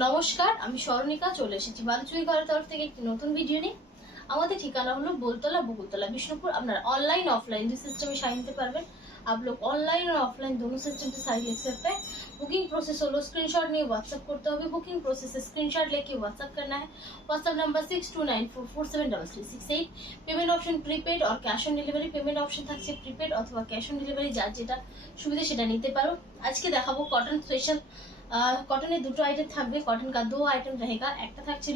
নমস্কার, আমি স্মরণিকা চলে এসেছি বালুচুরি ঘরের তরফ থেকে একটি নতুন ভিডিও নিয়ে। আমাদের ঠিকানা হলো बोलतला बकुतला विष्णुपुर। আপনারা ऑनलाइन ऑफलाइन दो सिस्टम में शादी निते पारबेन। आप लोग ऑनलाइन और ऑफलाइन दोनों सिस्टम से साड़ी ले सकते हैं। बुकिंग प्रोसेस হলো स्क्रीनशॉट নিয়ে व्हाट्सएप করতে হবে। বুকিং প্রসেসে স্ক্রিনশট लेके व्हाट्सएप करना है। WhatsApp number 6294473368। Payment option prepaid और cash on delivery. Payment option থাকছে প্রিপেড অথবা ক্যাশ অন ডেলিভারি, যার যেটা সুবিধা সেটা নিতে পারো। আজকে দেখাবো কটন স্পেশাল কটনের দুটো আইটেম থাকবে। কটন का दो आइटम रहेगा, একটা থাকছে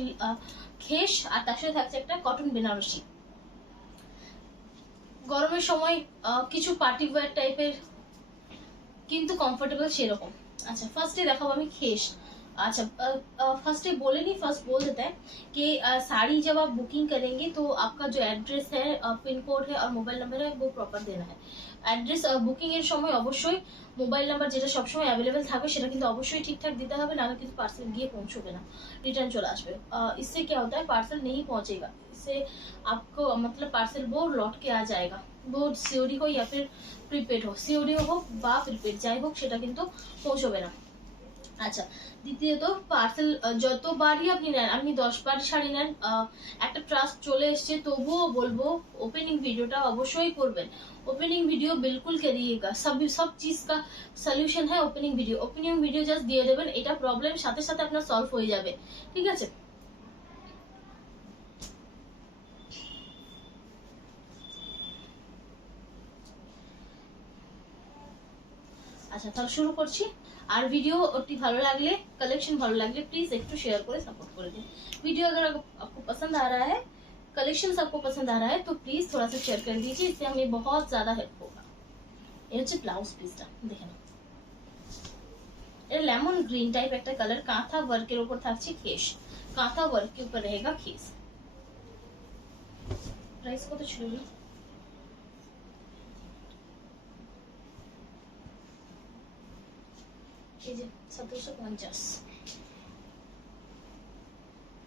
খেস আর তার সাথে থাকছে একটা কটন বেনারসি। গরমের সময় কিছু পার্টি ওয়্যার টাইপের কিন্তু কমফোর্টেবল সেরকম। अच्छा फर्स्ट देखाबो আমি খেস। अच्छा फर्स्ट बोले नहीं, फर्स्ट बोल देता है कि साड़ी जब आप बुकिंग करेंगे तो आपका जो एड्रेस है, पिन कोड है और मोबाइल नंबर है वो प्रॉपर देना है। एड्रेस बुकिंग এর সময় অবশ্যই মোবাইল নাম্বার যেটা সবসময় অ্যাভেলেবেল থাকবে সেটা কিন্তু অবশ্যই ঠিকঠাক দিতে হবে, না হলে কিন্তু পার্সেল গিয়ে পৌঁছবে না, রিটার্ন চলে আসবে। इससे क्या होता है, पार्सल नहीं पहुंचेगा, इससे आपको मतलब पार्सल वो लौट के आ जाएगा। वो सीओडी हो या फिर प्रीपेड हो, सीओडी हो বা প্রিপেড যাই হোক সেটা কিন্তু পৌঁছবে না। আচ্ছা, দ্বিতীয়ত পার্সেল যতবারই আপনি নেন, আপনি 10 বার শাড়ি নেন, একটা ট্রাস্ট চলে এসছে, তবুও বলবো ওপেনিং ভিডিওটা অবশ্যই করবেন। ओपनिंग वीडियो बिल्कुल करिएगा, सब चीज का सॉल्यूशन है opening video. Opening video just দিয়ে দেবেন, এটা প্রবলেম সাথে সাথে আপনার সলভ হয়ে যাবে, ঠিক আছে। আচ্ছা তাহলে শুরু করছি। আর ভিডিওটি ভালো লাগলে, कलेक्शन ভালো লাগলে प्लीज একটু শেয়ার করে সাপোর্ट করে দিন। वीडियो अगर आपको पसंद आ रहा है, कलेक्शन आपको पसंद आ रहा है तो प्लीज थोड़ा सा शेयर कर दीजिए, इससे हमें बहुत ज्यादा हेल्प होगा। ये হচ্ছে ব্লাউজ পিসটা দেখেন, এটা লেমন গ্রিন টাইপ একটা কালার, কাঁথা ওয়ার্কের উপর থাকছে খেস, কাঁথা ওয়ার্ক के ऊपर रहेगा खेस। প্রাইস কত ছিল? এই যে 1750,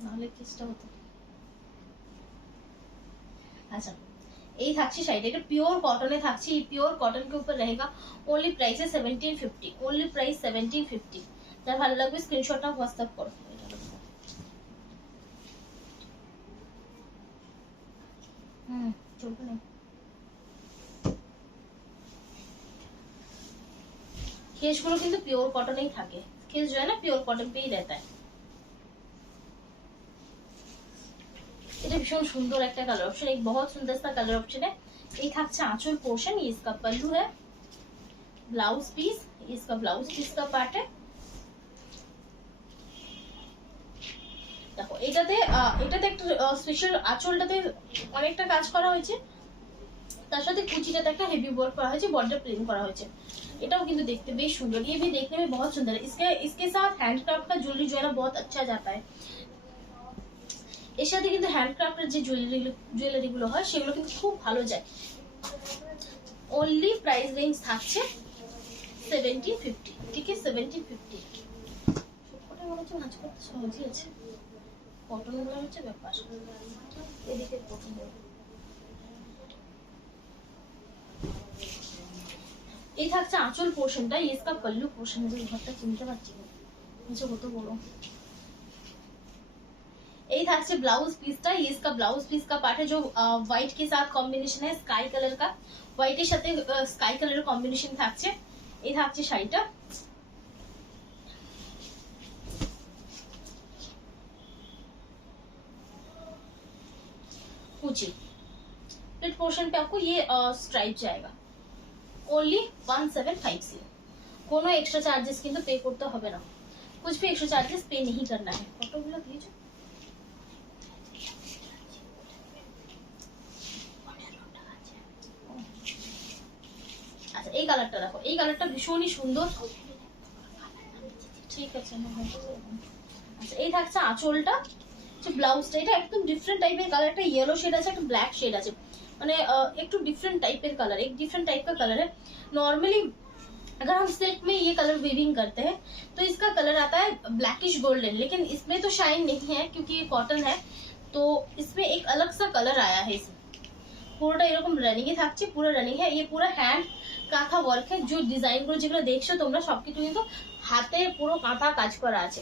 নাহলে কিসটা হতো। अच्छा এই থাকছে শাড়িটা, এটা পিওর কটনে থাকছে। এই পিওর কটন के ऊपर रहेगा, ओनली प्राइस है 1750, ओनली प्राइस 1750। যার ভালো লাগবে স্ক্রিনশটটা হোয়াটসঅ্যাপ করো। চলবে না, खेसগুলো কিন্তু পিওর কটনেই থাকে। खेस जो है ना प्योर कॉटन पे ही रहता है। এটা ভীষণ সুন্দর একটা কালার অপশন, एक बहुत सुंदर सा कलर ऑप्शन है। এই থাকছে আঁচল পোর্শন, ये इसका पल्लू है, ब्लाउज पीस इसका ब्लाउज पीस का पार्ट है। দেখো এটাতে একটা স্পেশাল আঁচলটাতে অনেকটা কাজ করা হয়েছে, তার সাথে কুচিটাতে একটা হেভি ওয়ার্ক করা হয়েছে, বর্ডার প্লেন করা হয়েছে। এটাও কিন্তু দেখতে বেশ সুন্দর, ये भी देखने में बहुत सुंदर है। इसके साथ हैंडक्राफ्ट का ज्वेलरी जो है ना बहुत अच्छा जाता है। এর সাথে কিন্তু হ্যান্ডক্রাফটের যে জুয়েলারি গুলো হয় সেগুলো কিন্তু খুব ভালো যায়। ओनली प्राइस रेंज থাকছে 1750, ঠিক আছে 1750। সবকটা মনে হচ্ছে নাচ করতে সহজই আছে, কটন গুলো হচ্ছে ব্যাপার। এদিকে কটন, এই থাকছে আঁচল পোর্শনটা, इसका पल्लू पोर्शन है। ঘরটা চিনতে পারছি না, নিচে কত বড়। এই থাকছে ব্লাউজ পিসটা, ये इसका ब्लाउज पीस का पार्ट है जो व्हाइट के साथ कॉम्बिनेशन है, स्काई कलर का, व्हाइट এর সাথে স্কাই কালারের কম্বিনেশন থাকছে। এই থাকছে শাড়িটা, कुची प्लेट पोर्शन पे आपको ये स्ट्राइप जाएगा। ओनली 1750, কোনো এক্সট্রা চার্जेस কিন্তু পে করতে হবে না, कुछ भी एक्स्ट्रा चार्जेस पे नहीं करना है। ফটোগুলো দিয়েছো? আচ্ছা এই কালারটা দেখো, এই কালারটা ভীষণই সুন্দর, ঠিক আছে। আচ্ছা এই থাকছে আঁচলটা, যে ব্লাউজটা এটা একদম ডিফারেন্ট টাইপের কালার, একটা येलो शेड আছে, একটা ব্ল্যাক शेड আছে, মানে একটু डिफरेंट टाइपेर कलर, एक डिफरेंट टाइप का कलर है। नॉर्मली अगर हम सिल्क में ये कलर वीविंग करते हैं तो इसका कलर आता है ब्लैकिश गोल्डन, लेकिन इसमें तो शाइन नहीं है क्योंकि ये कॉटन है, तो इसमें एक अलग सा कलर आया है। इसमें পুরোটা এরকম রানিং এ থাকছে, পুরো রানিং है। ये पूरा हैंड কাঁথা ওয়ার্ক है, जो डिजाइन গুলো যেগুলো দেখছো তোমরা সবকিছু কিন্তু হাতে পুরো কাঁথা কাজ করা আছে।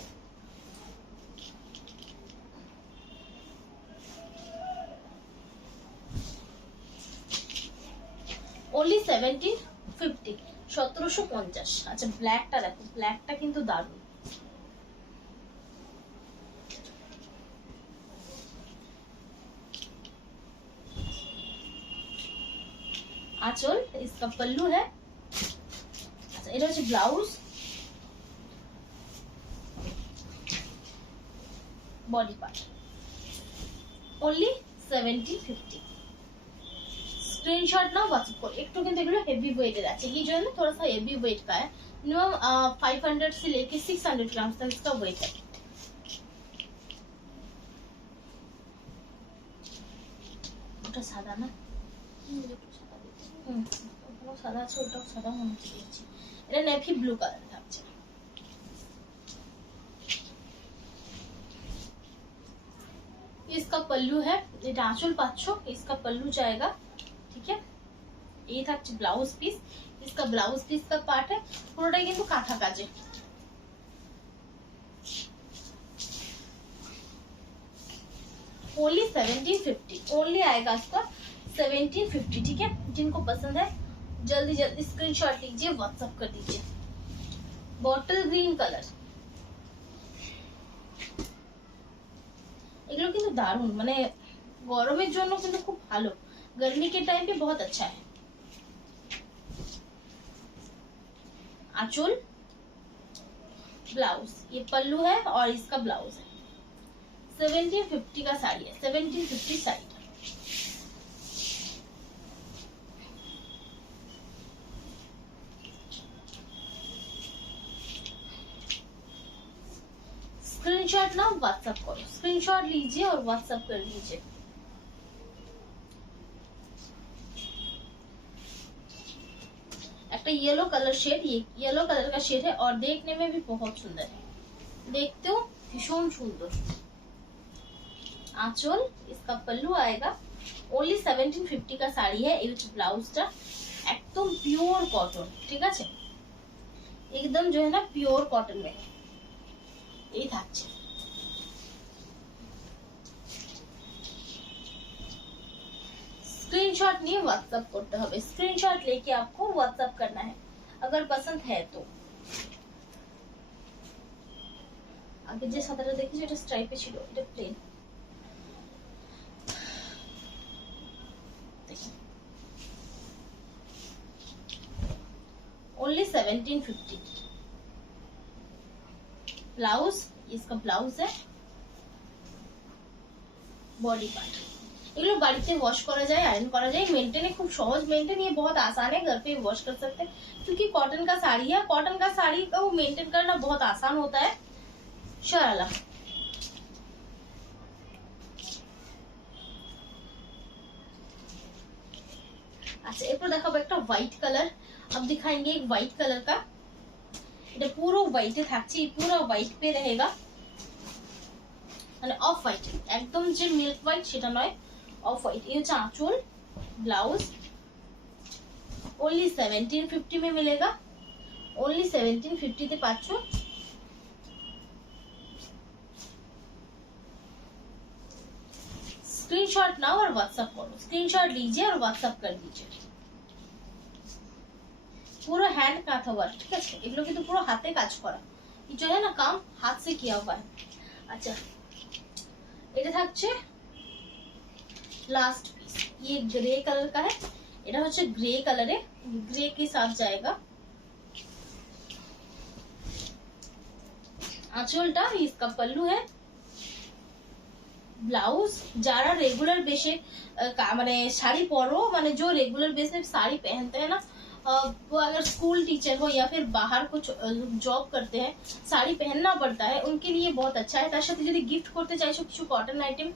only 1750, 1750। আচ্ছা ব্ল্যাকটা দেখো, ব্ল্যাকটা কিন্তু দারুণ। आंचल, इसका पल्लू है। अच्छा এটা হচ্ছে blouse, body part, only 1750। Screenshot ना व्हाट्सएप करो। एक तो किंतु एगुलो हेवी वेटेड আছে, ये जो है ना थोड़ा सा हेवी वेट का है। मिनिमम 500 से लेके 600 ग्राम तक इसका वेट है। ওটা সাদা না, সাদা আছে, ওটাও সাদা মনে হচ্ছে। এটা নেভি ব্লু কালার থাকছে। इसका पल्लू है, এটা আঁচল পাচ্ছ, इसका पल्लू जाएगा, ठीक है। এই থাকছে ব্লাউজ পিস, इसका ब्लाउज पीस का पार्ट है, পুরোটাই কিন্তু কাঁথা কাজে। ओनली 1750, ओनली आएगा इसका 1750, ठीक है। जिनको पसंद है जल्दी जल्दी स्क्रीनशॉट लीजिए, व्हाट्सएप कर दीजिए। बॉटल ग्रीन कलर, এগুলো কিন্তু দারুণ, মানে গরমের জন্য কিন্তু খুব ভালো, गर्मी के टाइम पे बहुत अच्छा है। आंचल, ब्लाउज, ये पल्लू है और इसका ब्लाउज है। 1750 का साड़ी है, 1750 साड़ी। स्क्रीनशॉट ना व्हाट्सएप करो, स्क्रीनशॉट लीजिए और व्हाट्सएप कर लीजिए। একটা येलो कलर शेड, ये येलो कलर का शेड है और देखने में भी बहुत सुंदर है, देखते हो भीषण सुंदर। आंचल, इसका पल्लू आएगा, ओनली 1750 का साड़ी है। ये ब्लाउजটা एकदम प्योर कॉटन, ठीक আছে, एकदम जो है ना प्योर कॉटन में এই থাকছে। स्क्रीनशॉट नहीं व्हाट्सएप करते হবে, स्क्रीनशॉट लेके आपको व्हाट्सएप करना है अगर पसंद है तो। আগে যে সাদাটা দেখেছি এটা স্ট্রাইপে ছিল, এটা প্লেন। ओनली 1750। ब्लाउज, इसका ब्लाउज है, बॉडी पार्ट। এগুলো বাড়িতে ওয়াশ করা যায়, আয়রन করা যায়, मेंटेन खूब सहज, मेंटेन ये बहुत आसान है, घर पे वॉश कर सकते हैं क्योंकि कॉटन का साड़ी है। कॉटन का साड़ी को मेंटेन करना बहुत आसान होता है। शरारा, अच्छा এরপর দেখাবো একটা হোয়াইট কালার। अब दिखाएंगे एक व्हाइट कलर का, এটা পুরো হোয়াইটে থাকছে, এই পুরো হোয়াইট पे रहेगा, মানে অফ হোয়াইট, একদম যে মিল্ক হোয়াইট সেটা নয়, ऑफ व्हाइट। ये হচ্ছে আঁচল, ब्लाउज, ओनली 1750 में मिलेगा, ओनली 1750 তে পাচ্ছ। स्क्रीनशॉट नाउ और व्हाट्सएप करो, स्क्रीनशॉट लीजिए और व्हाट्सएप कर दीजिए। पूरा हैंड काथा वर्क, ठीक है, এগুলো কিন্তু পুরো হাতে কাজ করা, ये जो है ना काम हाथ से किया हुआ है। अच्छा এটা থাকছে लास्ट पीस, ये ग्रे कलर का है, এটা হচ্ছে গ্রে কালারে, গ্রে के साथ जाएगा। आंचलটা, इसका पल्लू है, ब्लाउज। যারা রেগুলার বেসে মানে শাড়ি পরো, মানে जो रेगुलर बेस पे साड़ी पहनते हैं ना, वो अगर स्कूल टीचर हो या फिर बाहर कुछ जॉब करते हैं, साड़ी पहनना पड़ता है, उनके लिए बहुत अच्छा है। তার সাথে যদি গিফট করতে চাইছো কিছু কটন আইটেম,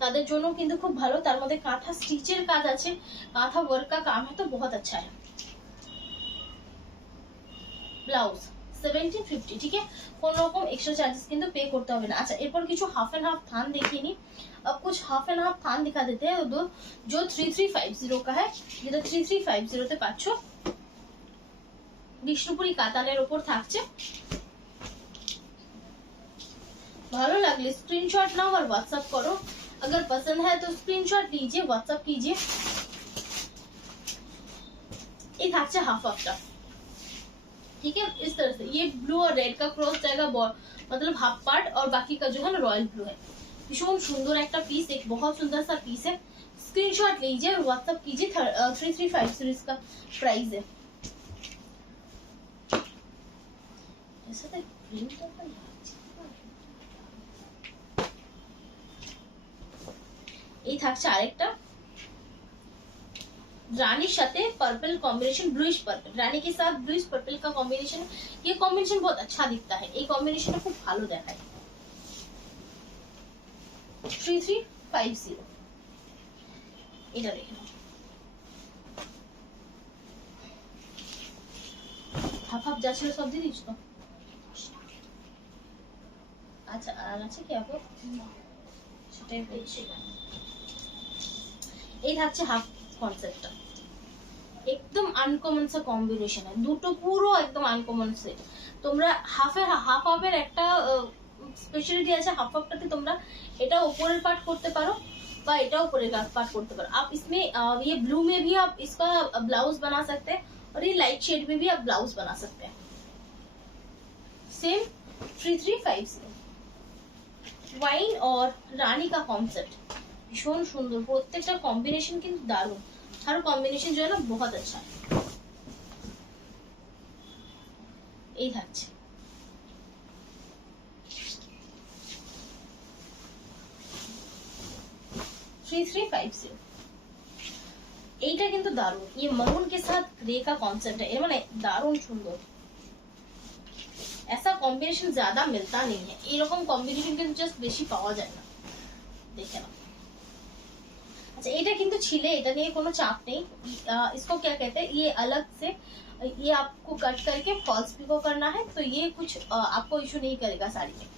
তাদের জন্য কিন্তু খুব ভালো। তার মধ্যে কাঁথা স্টিচের কাজ আছে, কাঁথা ওয়ার্ক का काम है, तो बहुत अच्छा है। ব্লাউজ 1750, ठीक है, কোন রকম এক্সট্রা চার্जेस কিন্তু পে করতে হবে না। আচ্ছা এরপর কিছু হাফ এন্ড হাফ থান দেখিয়ে নি। अब कुछ हाफ एंड हाफ थान दिखा देते हैं, जो 3350 का है, যেটা 3350 তে পাচ্ছ। বিষ্ণুপুরি কাতানের উপর থাকছে। ভালো লাগলে स्क्रीनशॉट नाउ और व्हाट्सएप करो, अगर पसंद है तो स्क्रीनशॉट लीजिए, व्हाट्सएप कीजिए। এই থাকছে হাফ হাফটা, ठीक है। इस तरह से ये ब्लू और रेड का क्रॉस जाएगा, मतलब हाफ पार्ट, और बाकी का जो है ना रॉयल ब्लू है। भीषण सुंदर एक पीस, एक बहुत सुंदर सा पीस है। स्क्रीनशॉट लीजिए और व्हाट्सएप कीजिए। 3350 इसका प्राइस है। ऐसा तो प्रिंट होता है। এই থাকছে আরেকটা रानी साथे पर्पल कॉम्बिनेशन, ब्लूइश पर्पल, रानी के साथ ब्लूइश पर्पल का कॉम्बिनेशन। ये कॉम्बिनेशन बहुत अच्छा दिखता है, ये कॉम्बिनेशन खूब ভালো দেখায়। 3350 এটা দেখুন, হাফ হাফ যা ছিল সব দিয়ে দিচ্ছ তো। আচ্ছা আর আছে কি আপু, সেটাই বলছি। এই থাকছে হাফ কনসেপ্টটা, একদম আনকমন সা কম্বিনেশন है, দুটো পুরো একদম আনকমন সেট। তোমরা হাফ হাফের একটা স্পেশালিটি আছে, হাফ হাফটাতে তোমরা এটা উপরের পার্ট করতে পারো বা এটা উপরের पार्ट करते पारो आप। इसमें ये ब्लू में भी आप इसका ब्लाउज बना सकते हैं और ये लाइट शेड में भी आप ब्लाउज बना सकते हैं। सेम 3350 वाइन और रानी का कॉन्सेप्ट भीषण सुंदर, प्रत्येकটা कॉम्बिनेशन কিন্তু দারুণ, हर कॉम्बिनेशन जो है ना बहुत अच्छा है। এই থাকছে এইটা কিন্তু দারুণ, ये मरून के साथ ग्रे का कॉन्सेप्ट है, এর মানে দারুণ সুন্দর। ऐसा कॉम्बिनेशन ज्यादा मिलता नहीं है, এরকম কম্বিনেশন কিন্তু জাস্ট বেশি পাওয়া যায় না, দেখে না। अच्छा এটা কিন্তু ছিলে, এটা নিয়ে কোনো চাপ নেই। इसको क्या कहते हैं, ये अलग से ये आपको कट करके फॉल्स पिको करना है, तो ये कुछ आपको इशू नहीं करेगा साड़ी में।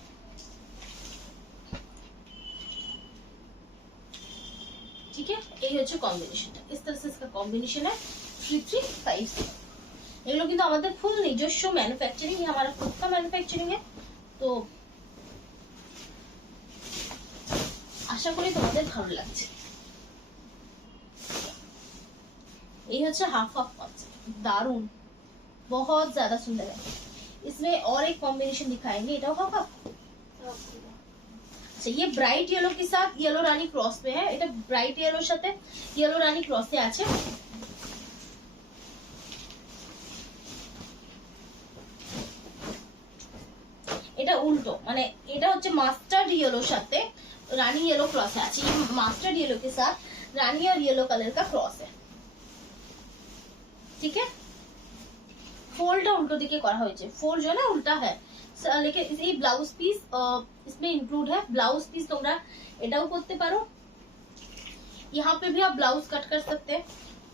ठीक है, এই হচ্ছে কম্বিনেশনটা, इस तरह से इसका कॉम्बिनेशन है 3350। এগুলো কিন্তু আমাদের ফুল নিজস্ব ম্যানুফ্যাকচারিং है, हमारा खुद का मैन्युफैक्चरिंग है, तो আশা করি তোমাদের ভালো লাগছে। ये হচ্ছে हाफ हाफ कॉन्सेप्ट, दारुण बहुत ज्यादा सुंदर है। इसमें और एक कॉम्बिनेशन दिखाएंगे, এটা हाफ हाफ। अच्छा ये ब्राइट येलो के साथ येलो रानी क्रॉस पे है, এটা ब्राइट येलोর সাথে येलो রানী ক্রসে আছে। এটা উল্টো, মানে এটা হচ্ছে মাস্টার্ড येलोর সাথে রানী येलो क्रॉसे আছে, ये मास्टर्ड येलो के साथ रानी और येलो कलर का क्रॉस है। ठीक है, फोल्डটা উল্টো দিকে করা হয়েছে, फोल्ड जो है ना उल्टा है, लेकिन ये ब्लाउज पीस इसमें इंक्लूड है। ब्लाउज पीस তোমরা এটাও করতে পারো, यहाँ पे भी आप ब्लाउज कट कर सकते हैं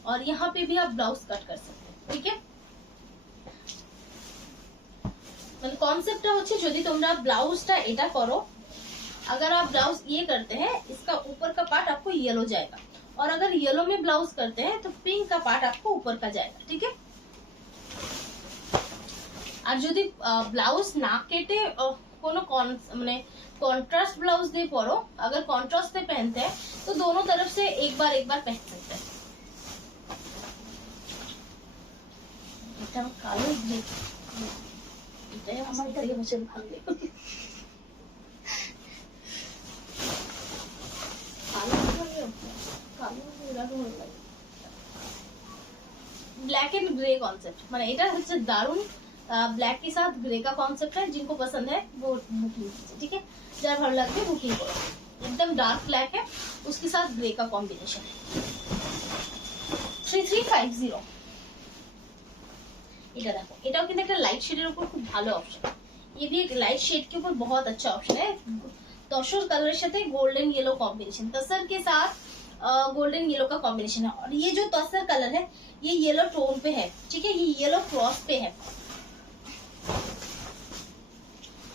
और यहाँ पे भी आप ब्लाउज कट कर सकते हैं। ठीक है, मतलब कॉन्सेप्टটা হচ্ছে যদি তোমরা ব্লাউজটা এটা করো, अगर आप ब्लाउज ये करते हैं इसका ऊपर का पार्ट आपको येलो जाएगा, और अगर येलो में ब्लाउज करते हैं तो पिंक का पार्ट आपको ऊपर का जाएगा। ठीक है, আর যদি ব্লাউজ না কেটে কোনো মানে कॉन्ट्रास्ट ब्लाउज दे पड़ो, अगर कॉन्ट्रास्ट पे पहनते हैं तो दोनों तरफ से एक बार पहन सकते हैं। এটা কালো গ্রে, এটাই আমার কাছে ভীষণ ভালো লাগে। ब्लैक एंड ग्रे कॉन्सेप्ट, মানে এটা হচ্ছে দারুণ, ब्लैक के साथ ग्रे का कॉन्सेप्ट है। जिनको पसंद है वो बुकिंग कीजिए। ठीक है, जरा ভালো লাগবে बुकिंग करो। एकदम डार्क ब्लैक है, उसके साथ ग्रे का कॉम्बिनेशन है। 3350 এটা দেখো, এটাও কিন্তু একটা লাইট শেডের উপর খুব ভালো অপশন। ये भी एक लाइट शेड के ऊपर बहुत अच्छा ऑप्शन है। तसर कलर के साथ गोल्डन येलो कॉम्बिनेशन, तसर के साथ गोल्डन येलो का कॉम्बिनेशन है, और ये जो तसर कलर है ये येलो टोन पे है। ठीक है, ये येलो क्रॉस पे है।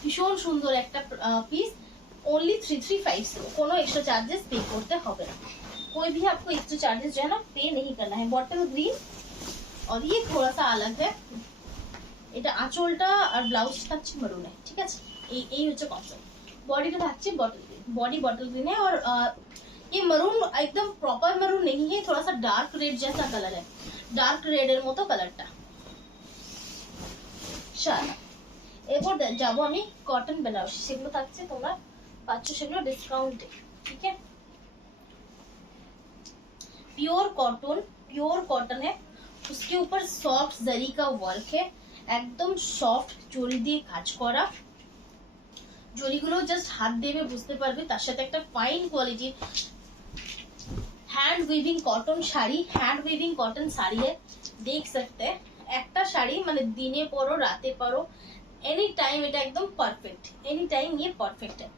ভীষণ সুন্দর একটা পিস, ओनली 3350, কোনো एक्स्ट्रा चार्जेस पे करते হবে না। कोई भी आपको एक्स्ट्रा चार्जेस जो है ना पे नहीं करना है। बॉटल ग्रीन, और ये थोड़ा सा अलग है, এটা আঁচলটা আর ব্লাউজ থাকছে মেরুনে। ঠিক আছে, এই হচ্ছে কনসেপ্ট। বডিটা থাকছে bottle green, body bottle green है, और ये मरून एकदम प्रॉपर मरून नहीं है, थोड़ा सा डार्क रेड जैसा कलर है। ডার্ক রেডের মতো কালারটা। চলো এরপর যাবো আমি কটন বেনারসি, সেগুলো থাকছে তোমরা পাচ্ছ সেগুলো ডিসকাউंटे, ठीक है। प्योर कॉटन है, उसके ऊपर सॉफ्ट जरी का वर्क है, একদম সফট জরি দিয়ে কাজ করা। জরিগুলো জাস্ট হাত দেবে বুঝতে পারবে। তার সাথে একটা ফাইন কোয়ালিটির hand weaving cotton sari, hand weaving cotton sari है, देख सकते हैं। একটা শাড়ি মানে দিনে পরো রাতে পরো एनी टाइम, এটা একদম परफेक्ट, एनी टाइम ये परफेक्ट है।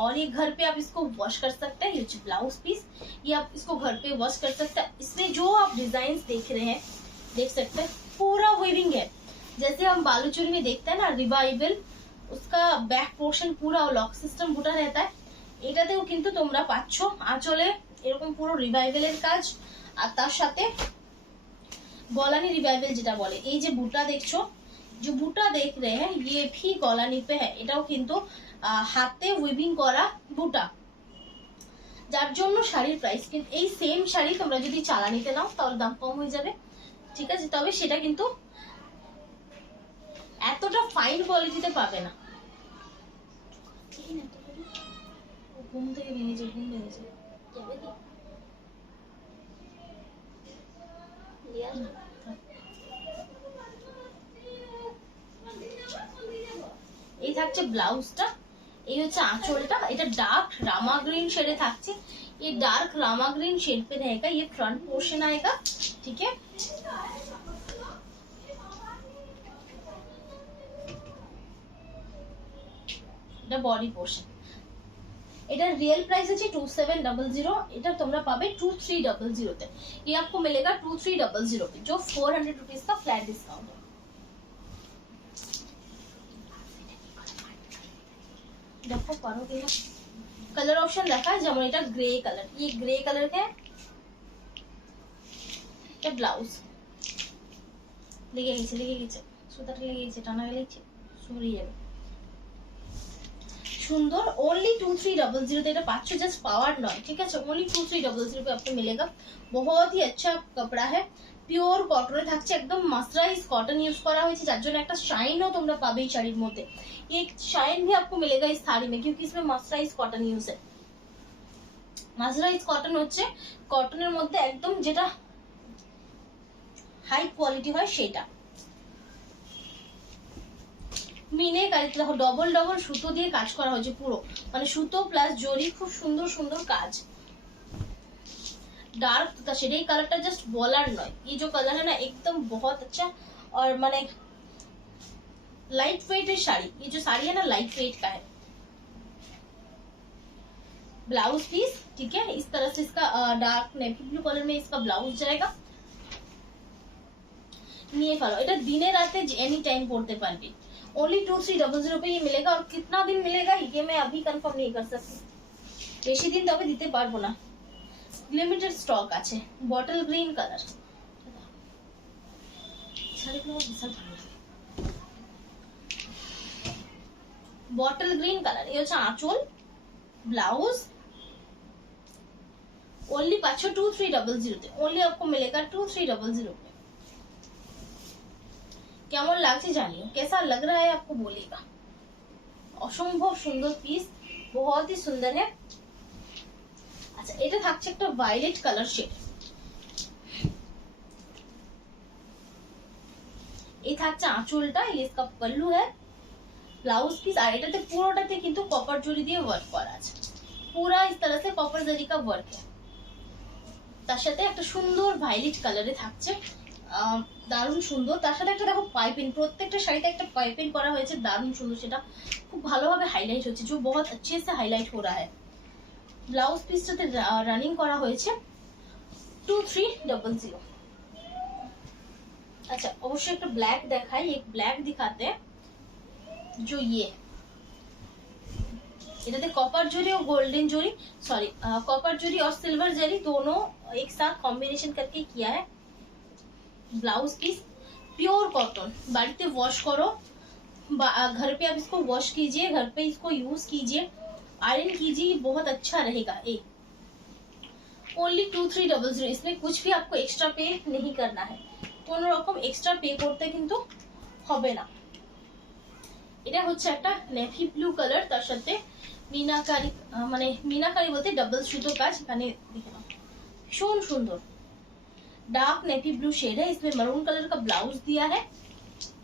और ये घर पे आप इसको वॉश कर सकते हैं, ये ब्लाउज पीस ये आप इसको घर पे वॉश कर सकते हैं। इसमें जो आप डिजाइन देख रहे हैं, देख सकते हैं पूरा वीविंग है। जैसे हम बालूचोरी में देखते हैं ना रिवाइवल, उसका बैक पोर्शन पूरा लॉक सिस्टम बुटा रहता है, এটাতেও কিন্তু তোমরা পাচ্ছ আঁচলে এরকম পুরো রিভাইভেলের কাজ। আর তার সাথে গলানি রিভাইভেল যেটা বলে, এই যে বুটা দেখছো, जो बूटा देख रहे हैं ये भी गलानी पे है, এটাও কিন্তু হাতে উইভিং করা বুটা, যার জন্য শাড়ির প্রাইস কিন্তু এই সেম শাড়ি তোমরা যদি চালানিতে নাও তাহলে দাম কম হয়ে যাবে, ঠিক আছে। তবে সেটা কিন্তু এতটা ফাইন কোয়ালিটিতে পাবে না। ঘুম থেকে ভেঙেছে, ঘুম ভেঙেছে যাবে কি এই থাকছে ব্লাউজটা, এই হচ্ছে আঁচলটা, এটা डार्क रामा ग्रीन शेड থাকছে। ये डार्क रामा ग्रीन शेड पे रहेगा, ये फ्रंट पोर्शन आएगा, ठीक है। এটা বডি পোর্শন, এটা रियल प्राइस है 2700, এটা তোমরা পাবে 2300 তে। ये आपको मिलेगा 2300 पे, जो 400 रुपीज का फ्लैट डिस्काउंट है। देखो पारो कि कलर ऑप्शन देखा है, যেমন এটা গ্রে কালার, ये ग्रे कलर के এটা ব্লাউজ লেগে গেছে সুতাটা লেগে গেছে, টানা গেলে সরিয়ে যাবে। सुंदर ओनली 2300 এটা পাচ্ছ, জাস্ট পাওয়ার নয়, ঠিক আছে। ओनली 2300 पे आपको मिलेगा। बहुत ही अच्छा कपड़ा है, পিওর কটনে থাকছে, একদম মাসরাইজ কটন ইউজ করা হয়েছে, যার জন্য একটা শাইনও তোমরা পাবে এই শাড়ির মধ্যে। ये शाइन भी आपको मिलेगा इस साड़ी में, क्योंकि इसमें मसराइज कॉटन यूज है। मसराइज कॉटन হচ্ছে কটনের মধ্যে একদম যেটা হাই কোয়ালিটি হয় সেটা। মিনে কাজ দেখো, ডবল ডবল সুতো দিয়ে কাজ করা হয়েছে পুরো, মানে সুতো প্লাস জরি, খুব সুন্দর সুন্দর কাজ। डार्क तो शेड कलर जस्ट बॉलर नॉय, ये जो कलर है ना एकदम बहुत अच्छा। और माने लाइट वेट है साड़ी, ये जो साड़ी है ना लाइट वेट का है। ब्लाउज पीस, ठीक है, इस तरह से इसका डार्क नेवी ब्लू कलर में इसका ब्लाउज जाएगा। নিয়ে ফেলো, এটা দিনে রাতে एनी टाइम পড়তে পারবে। ओनली 2300 पे ये मिलेगा। और कितना दिन मिलेगा ये मैं अभी कंफर्म नहीं कर सकती, বেশি দিন তবে দিতে পারবো না, লিমিটেড স্টক আছে। বটল গ্রিন কালার, শাড়িগুলো বিশাল ভালো লাগে। बॉटल ग्रीन कलर, ये হচ্ছে আঁচল, ब्लाउज ओनली पाচ্ছ 2300 তে। ओनली आपको मिलेगा 2300 पे। কেমন লাগছে জানিও, कैसा लग रहा है आपको बोलिएगा। অসম্ভব সুন্দর পিস, बहुत ही सुंदर है। আচ্ছা এটা থাকছে একটা ভায়োলেট কালার শেড, এই থাকছে আঁচলটা, ये इसका पल्लू है, ब्लाउज पीस। আর এটাতে পুরোটাতে কিন্তু কপার জরি দিয়ে ওয়ার্ক করা আছে, পুরা इस तरह से কপার জরি का वर्क है। তার সাথে একটা সুন্দর ভায়োলেট কালারে থাকছে, দারুণ সুন্দর। তার সাথে একটা দেখো পাইপিং, প্রত্যেকটা শাড়িতে একটা পাইপিং করা হয়েছে, দারুণ সুন্দর, সেটা খুব ভালোভাবে হাইলাইট হচ্ছে, जो बहुत अच्छे से हाईलाइट हो रहा है। ব্লাউজ পিসটাতে রানিং করা হয়েছে 2300। अच्छा অবশ্যই একটা ব্ল্যাক দেখাই, एक ब्लैक दिखाते हैं, जो ये इधर कॉपर जरी और गोल्डन जरी, सॉरी कॉपर जरी और सिल्वर जरी दोनों एक साथ कॉम्बिनेशन करके किया है। ब्लाउज पीस प्योर कॉटन, बाड़ीते वॉश करो, घर पे आप इसको वॉश कीजिए, घर पे इसको यूज कीजिए, आयरन कीजिए, बहुत अच्छा रहेगा। एक ओनली 2300, इसमें कुछ भी आपको एक्स्ट्रा पे नहीं करना है। কোনো রকম এক্সট্রা পে করতে কিন্তু হবে না। এটা হচ্ছে একটা নেভি ব্লু কালার, তার সাথে मीनाकारी মানে मीनाकारी বলতে ডাবল সুতো কাজ, এখানে দেখে নাও ভীষণ সুন্দর डार्क नेवी ब्लू शेड है। इसमें मरून कलर का ब्लाउज दिया है,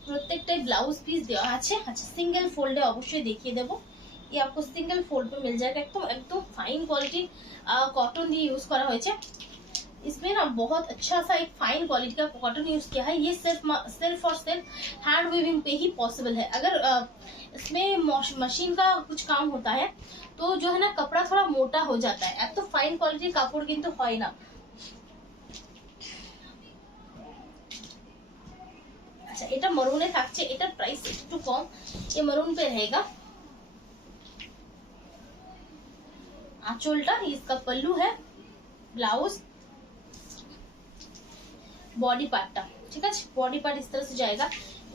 প্রত্যেকটাই ব্লাউজ পিস দেওয়া আছে। আচ্ছা সিঙ্গেল ফোল্ডে অবশ্যই দেখিয়ে দেবো, ये आपको सिंगल फोल्ड पे मिल जाएगा। एकदम एकदम फाइन क्वालिटी कॉटन দিয়ে यूज करा হয়েছে। इसमें ना बहुत अच्छा सा एक फाइन क्वालिटी का कॉटन यूज किया है। ये सिर्फ और सिर्फ हैंड वीविंग पे ही पॉसिबल है। अगर इसमें मशीन का कुछ काम होता है तो जो है ना कपड़ा थोड़ा मोटा हो जाता है। এত ফাইন কোয়ালিটির কাপড় কিন্তু হয় না। अच्छा এটা মরুনে থাকছে, এটার প্রাইস একটু কম, ये मरून पे रहेगा। आंचोलटा इसका पल्लू है, ब्लाउज, बॉडी पार्ट, ठीक है बॉडी पार्ट इस तरह से जाएगा।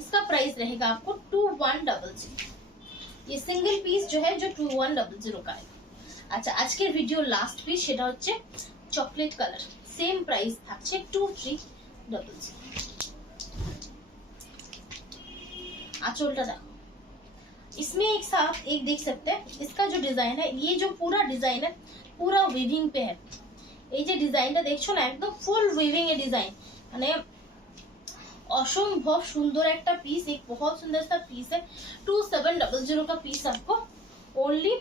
इसका प्राइस रहेगा आपको 2100। ये सिंगल पीस जो है जो 2100 का है। अच्छा आज के वीडियो लास्ट पीस সেটা হচ্ছে চকলেট কালার, সেম প্রাইস থাকছে 2300। आंचोलटा देखो, इसमें एक साथ एक देख सकते हैं। इसका जो डिजाइन है, ये जो पूरा डिजाइन है पूरा वीविंग पे है। এই যে ডিজাইনটা দেখছো না একদম ফুল वीविंग এর ডিজাइन, মানে असंभव सुंदर एक पीस, एक बहुत सुंदर सा पीस है। 2700 का पीस आपको ओनली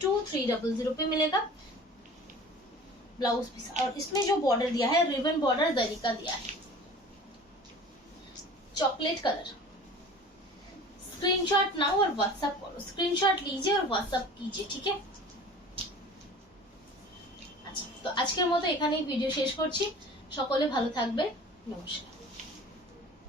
2300 पे मिलेगा। ब्लाउज पीस, और इसमें जो बॉर्डर दिया है रिबन बॉर्डर जरी का दिया है, चॉकलेट कलर। स्क्रीनशॉट नाउ और व्हाट्सएप करो, स्क्रीनशॉट लीजिए और व्हाट्सएप कीजिए, ठीक है। আচ্ছা তো আজকের মতো এখানেই ভিডিও শেষ করছি। সকলে ভালো থাকবেন, নমস্কার।